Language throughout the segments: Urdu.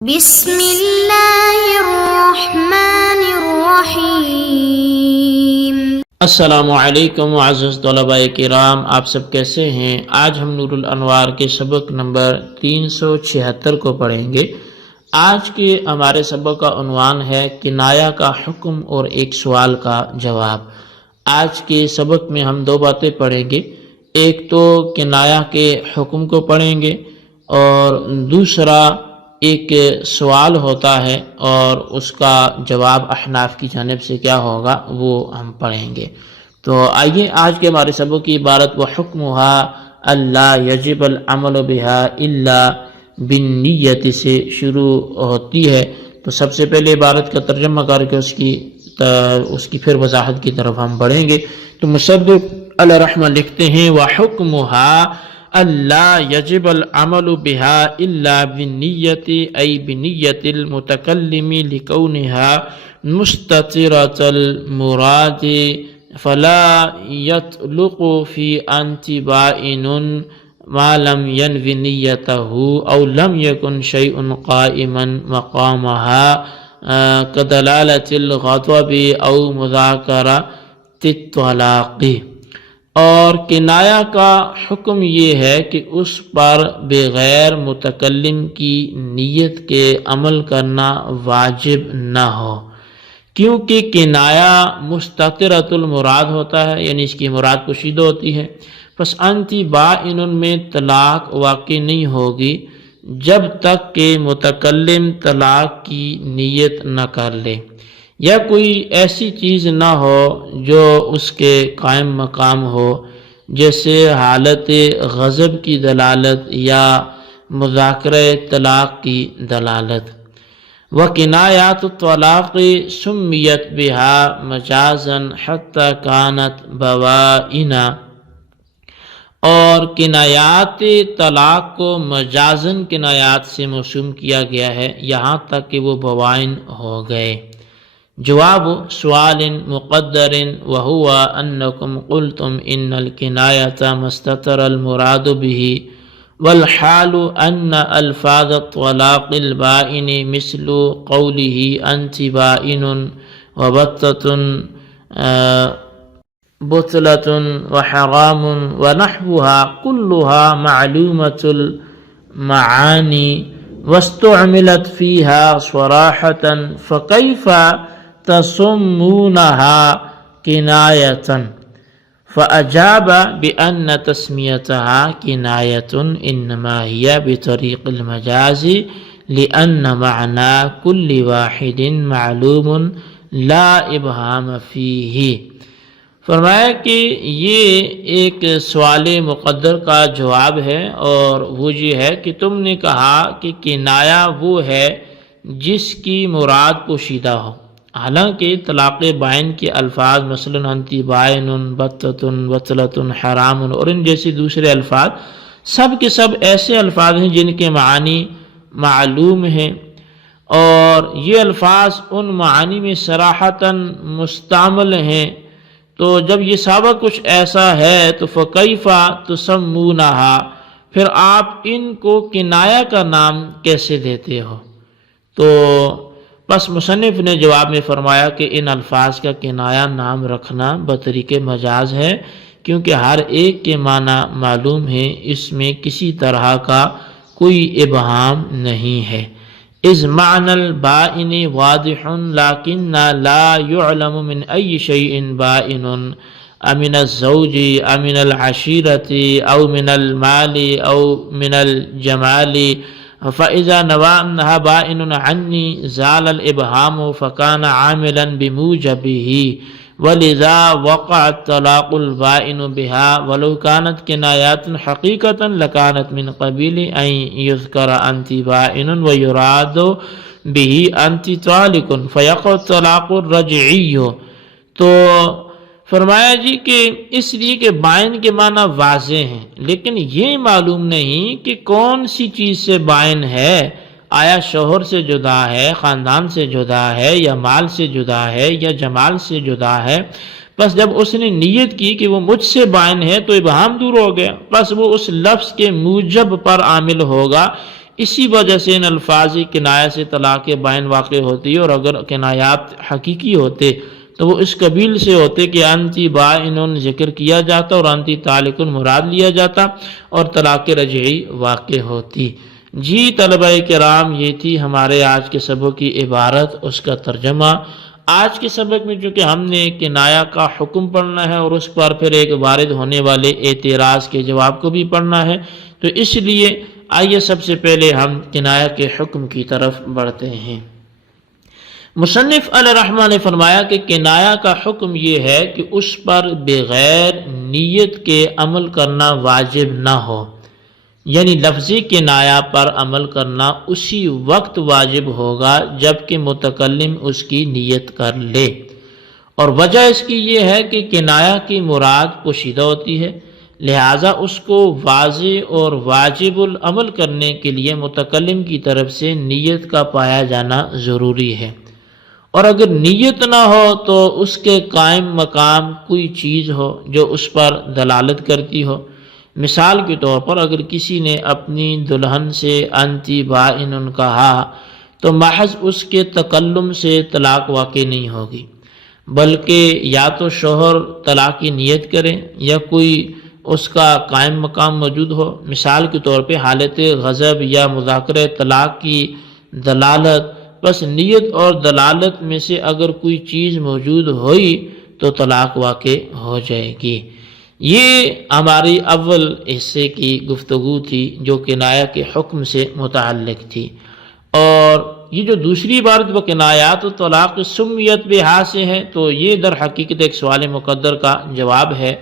بسم اللہ الرحمن الرحیم۔ السلام علیکم معزز طلباء کرام، آپ سب کیسے ہیں؟ آج ہم نور الانوار کے سبق نمبر 376 کو پڑھیں گے۔ آج کے ہمارے سبق کا عنوان ہے کنایا کا حکم اور ایک سوال کا جواب۔ آج کے سبق میں ہم دو باتیں پڑھیں گے، ایک تو کنایا کے حکم کو پڑھیں گے اور دوسرا ایک سوال ہوتا ہے اور اس کا جواب احناف کی جانب سے کیا ہوگا وہ ہم پڑھیں گے۔ تو آئیے آج کے ہمارے سبق کی عبارت وحکمھا اللہ یجب العمل بہا الا بالنیت سے شروع ہوتی ہے۔ تو سب سے پہلے عبارت کا ترجمہ کر کے اس کی پھر وضاحت کی طرف ہم بڑھیں گے۔ تو مصدق علیہ رحمہ لکھتے ہیں وحکمھا اللہ یجب العمل بها الا بالنیت ای بنیت المتکلم لکونها مستترة المراد فلا يطلق في انت بائن ما لم ينو نیته او لم يكن شيء قائما مقامها كدلالة الغضب او مذاکرة الطلاق۔ اور کنایا کا حکم یہ ہے کہ اس پر بغیر متکلم کی نیت کے عمل کرنا واجب نہ ہو، کیونکہ کنایا مستترۃ المراد ہوتا ہے، یعنی اس کی مراد پوشیدہ ہوتی ہے۔ پس انتی بائن میں طلاق واقع نہیں ہوگی جب تک کہ متکلم طلاق کی نیت نہ کر لے، یا کوئی ایسی چیز نہ ہو جو اس کے قائم مقام ہو، جیسے حالت غضب کی دلالت یا مذاکرہ طلاق کی دلالت۔ وکنایات الطلاق سمیت بہا مجازا حتی کانت بوائنا، اور کنایات طلاق کو مجازن کنایات سے موسوم کیا گیا ہے یہاں تک کہ وہ بوائن ہو گئے۔ جواب سوال مقدر وهو انکم قلتم ان الکنایۃ مستتر المراد به والحال ان الفاظ الطلاق البائن مثل قوله انت بائن وبطلة وحرام ونحوها كلها معلومة المعاني واستعملت فيها صراحة فكيف تسمونها کنایۃ؟ فأجاب بأن تسمیتها کنایۃ انما هي بطریق المجاز لأن معنى كل واحد معلوم لا ابہام فیہ۔ فرمایا کہ یہ ایک سوال مقدر کا جواب ہے، اور وہ یہ ہے کہ تم نے کہا کہ کنایا وہ ہے جس کی مراد پوشیدہ ہو، حالانکہ طلاق بائن کے الفاظ مثلا انتی بائن، بطۃ، وطلۃ، حرام اور ان جیسے دوسرے الفاظ سب کے سب ایسے الفاظ ہیں جن کے معانی معلوم ہیں، اور یہ الفاظ ان معانی میں صراحتاً مستعمل ہیں۔ تو جب یہ سابق کچھ ایسا ہے تو فکیف تسمونہا، پھر آپ ان کو کنایا کا نام کیسے دیتے ہو؟ تو بس مصنف نے جواب میں فرمایا کہ ان الفاظ کا کنایا نام رکھنا بطریق مجاز ہے، کیونکہ ہر ایک کے معنی معلوم ہے، اس میں کسی طرح کا کوئی ابہام نہیں ہے۔ اذ معنی البائن واضح لیکن لا يعلم من ای شیء بائن، امن الزوج امن العشیرة او من المال او من الجمال، فإذا نوى أنها بائن عني زال الإبهام فكان عاملا بموجبه، ولذا وقع الطلاق البائن بها، ولو كانت كنايات حقيقة لكانت من قبيل أن يذكر أنت بائن ويراد به أنت طالق فيقع الطلاق الرجعي۔ تو فرمایا جی کہ اس لیے کہ بائن کے معنی واضح ہیں، لیکن یہ معلوم نہیں کہ کون سی چیز سے بائن ہے، آیا شوہر سے جدا ہے، خاندان سے جدا ہے، یا مال سے جدا ہے، یا جمال سے جدا ہے۔ بس جب اس نے نیت کی کہ وہ مجھ سے بائن ہے تو ابہام دور ہو گیا، بس وہ اس لفظ کے موجب پر عامل ہوگا، اسی وجہ سے ان الفاظ کنایہ سے طلاق بائن واقع ہوتی ہے، اور اگر کنایات حقیقی ہوتے تو وہ اس قبیل سے ہوتے کہ انتی بائن ذکر کیا جاتا اور انتی طالق مراد لیا جاتا اور طلاق رجعی واقع ہوتی۔ جی طلبہ کرام، یہ تھی ہمارے آج کے سبق کی عبارت، اس کا ترجمہ۔ آج کے سبق میں چونکہ ہم نے کنایہ کا حکم پڑھنا ہے اور اس پر پھر ایک وارد ہونے والے اعتراض کے جواب کو بھی پڑھنا ہے، تو اس لیے آئیے سب سے پہلے ہم کنایہ کے حکم کی طرف بڑھتے ہیں۔ مصنف علیہ رحمہ نے فرمایا کہ کنایہ کا حکم یہ ہے کہ اس پر بغیر نیت کے عمل کرنا واجب نہ ہو، یعنی لفظی کنایہ پر عمل کرنا اسی وقت واجب ہوگا جب کہ متکلم اس کی نیت کر لے، اور وجہ اس کی یہ ہے کہ کنایہ کی مراد پوشیدہ ہوتی ہے، لہٰذا اس کو واضح اور واجب العمل کرنے کے لیے متکلم کی طرف سے نیت کا پایا جانا ضروری ہے، اور اگر نیت نہ ہو تو اس کے قائم مقام کوئی چیز ہو جو اس پر دلالت کرتی ہو۔ مثال کے طور پر اگر کسی نے اپنی دلہن سے انتی بائن کہا تو محض اس کے تکلم سے طلاق واقع نہیں ہوگی، بلکہ یا تو شوہر طلاق کی نیت کرے یا کوئی اس کا قائم مقام موجود ہو۔ مثال کے طور پہ حالت غضب یا مذاکرہ طلاق کی دلالت، بس نیت اور دلالت میں سے اگر کوئی چیز موجود ہوئی تو طلاق واقع ہو جائے گی۔ یہ ہماری اول حصے کی گفتگو تھی جو کنایہ کے حکم سے متعلق تھی، اور یہ جو دوسری عبارت وہ کنایات طلاق سمیت بہا سے ہے، تو یہ در حقیقت ایک سوال مقدر کا جواب ہے،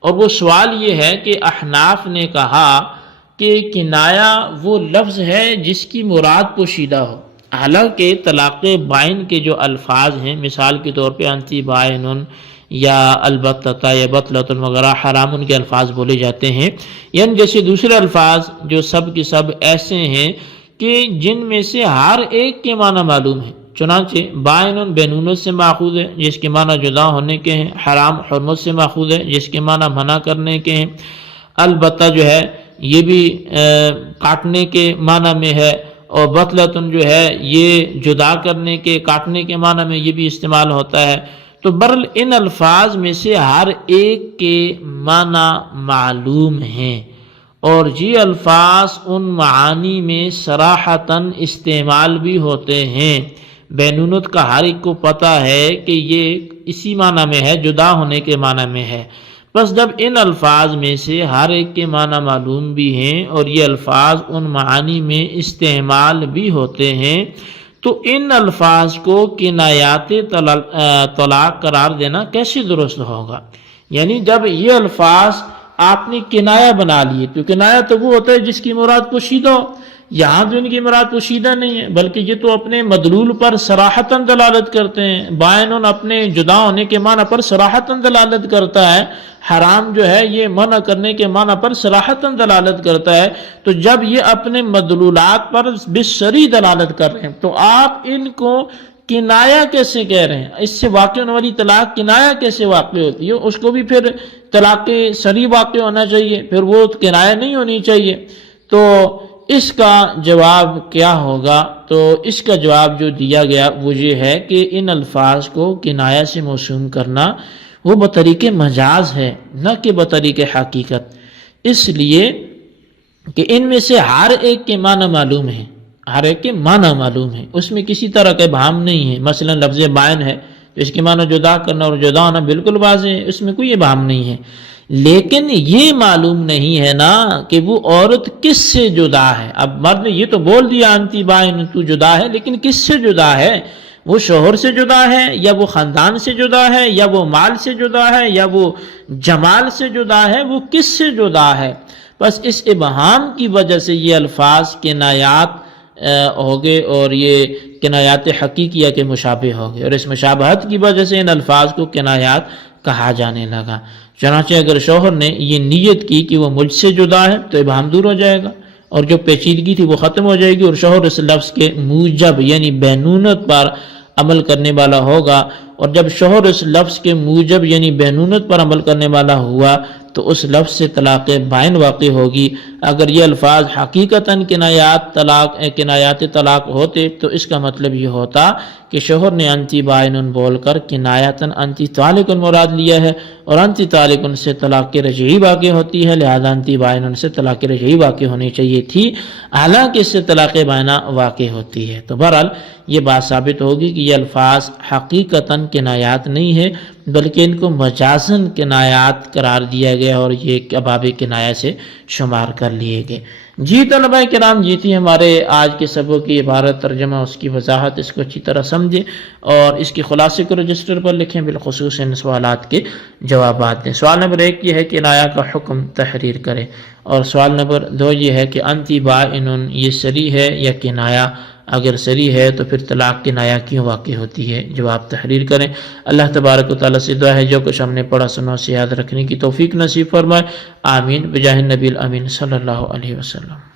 اور وہ سوال یہ ہے کہ احناف نے کہا کہ کنایہ وہ لفظ ہے جس کی مراد پوشیدہ ہو، حالانکہ طلاق بائن کے جو الفاظ ہیں، مثال کے طور پہ انتی بائن یا البتہ یا بطلۃ وغیرہ حرام کے الفاظ بولے جاتے ہیں، یعنی جیسے دوسرے الفاظ جو سب کے سب ایسے ہیں کہ جن میں سے ہر ایک کے معنی معلوم ہے۔ چنانچہ بائن بینونت سے ماخوذ ہے جس کے معنی جدا ہونے کے ہیں، حرام حرمت سے ماخوذ ہے جس کے معنی منع کرنے کے ہیں، البتہ جو ہے یہ بھی کاٹنے کے معنی میں ہے، اور بطلتن جو ہے یہ جدا کرنے کے کاٹنے کے معنی میں یہ بھی استعمال ہوتا ہے۔ تو برل ان الفاظ میں سے ہر ایک کے معنی معلوم ہیں، اور یہ الفاظ ان معانی میں صراحتاً استعمال بھی ہوتے ہیں۔ بینونت کا ہر ایک کو پتہ ہے کہ یہ اسی معنی میں ہے، جدا ہونے کے معنی میں ہے، بس جب ان الفاظ میں سے ہر ایک کے معنی معلوم بھی ہیں اور یہ الفاظ ان معانی میں استعمال بھی ہوتے ہیں، تو ان الفاظ کو کنایات طلاق قرار دینا کیسے درست ہوگا؟ یعنی جب یہ الفاظ آپ نے کنایہ بنا لیے، تو کنایہ تو وہ ہوتا ہے جس کی مراد پوشیدہ ہو، یہاں تو ان کی مراد پوشیدہ نہیں ہے، بلکہ یہ تو اپنے مدلول پر صراحتاً دلالت کرتے ہیں۔ بائن اپنے جدا ہونے کے معنی پر صراحتاً دلالت کرتا ہے، حرام جو ہے یہ منع کرنے کے معنی پر صراحتاً دلالت کرتا ہے، تو جب یہ اپنے مدلولات پر بصریح دلالت کر رہے ہیں تو آپ ان کو کنایہ کیسے کہہ رہے ہیں؟ اس سے واقع ہونے والی طلاق کنایہ کیسے واقع ہوتی ہے؟ اس کو بھی پھر طلاق صریح واقع ہونا چاہیے، پھر وہ کنایہ نہیں ہونی چاہیے۔ تو اس کا جواب کیا ہوگا؟ تو اس کا جواب جو دیا گیا وہ یہ ہے کہ ان الفاظ کو کنایہ سے موسوم کرنا وہ بطریق مجاز ہے، نہ کہ بطریق حقیقت، اس لیے کہ ان میں سے ہر ایک کے معنی معلوم ہے، ہر ایک کے معنی معلوم ہے، اس میں کسی طرح کا ابہام نہیں ہے۔ مثلا لفظ بائن ہے تو اس کے معنی جدا کرنا اور جدا ہونا بالکل واضح ہے، اس میں کوئی ابہام نہیں ہے، لیکن یہ معلوم نہیں ہے نا کہ وہ عورت کس سے جدا ہے۔ اب مرد نے یہ تو بول دیا انتی بائن تو جدا ہے، لیکن کس سے جدا ہے؟ وہ شوہر سے جدا ہے، یا وہ خاندان سے جدا ہے، یا وہ مال سے جدا ہے، یا وہ جمال سے جدا ہے، وہ کس سے جدا ہے؟ بس اس ابہام کی وجہ سے یہ الفاظ کنایات ہو گئے، اور یہ کنایات حقیقیہ کے مشابہ ہو گئے، اور اس مشابہت کی وجہ سے ان الفاظ کو کنایات کہا جانے لگا۔ چنانچہ اگر شوہر نے یہ نیت کی کہ وہ مجھ سے جدا ہے تو ابہام دور ہو جائے گا، اور جو پیچیدگی تھی وہ ختم ہو جائے گی، اور شوہر اس لفظ کے موجب یعنی بینونت پر عمل کرنے والا ہوگا، اور جب شوہر اس لفظ کے موجب یعنی بینونت پر عمل کرنے والا ہوا تو اس لفظ سے طلاق بائن واقع ہوگی۔ اگر یہ الفاظ حقیقتاً کنایات طلاق ہوتے تو اس کا مطلب یہ ہوتا کہ شوہر نے انتی بائن بول کر کنایتاً انتی طالق مراد لیا ہے، اور انتی طالق سے طلاق رجعی واقع ہوتی ہے، لہذا انتی بائن سے طلاق رجعی واقع ہونی چاہیے تھی، حالانکہ اس سے طلاق بائنہ واقع ہوتی ہے۔ تو بہرحال یہ بات ثابت ہوگی کہ یہ الفاظ حقیقتاً کنایات نہیں ہے، بلکہ ان کو مجازاً کنایات قرار دیا گیا اور یہ باب کنایہ سے شمار کر لیے گئے۔ جی طلباء کرام، یہ تھی ہمارے آج کے سبق کی عبارت، ترجمہ، اس کی وضاحت، اس کو اچھی طرح سمجھیں اور اس کی خلاصے کو رجسٹر پر لکھیں، بالخصوص ان سوالات کے جوابات دیں۔ سوال نمبر 1 یہ ہے کہ کنایہ کا حکم تحریر کریں، اور سوال نمبر 2 یہ ہے کہ انتی بائن یہ صریح ہے یا کنایہ؟ اگر صریح ہے تو پھر طلاق کنایہ کیوں واقع ہوتی ہے؟ جواب تحریر کریں۔ اللہ تبارک و تعالیٰ سے دعا ہے جو کچھ ہم نے پڑھا سنا اسے یاد رکھنے کی توفیق نصیب فرمائے، آمین بجاہ النبی الامین صلی اللہ علیہ وسلم۔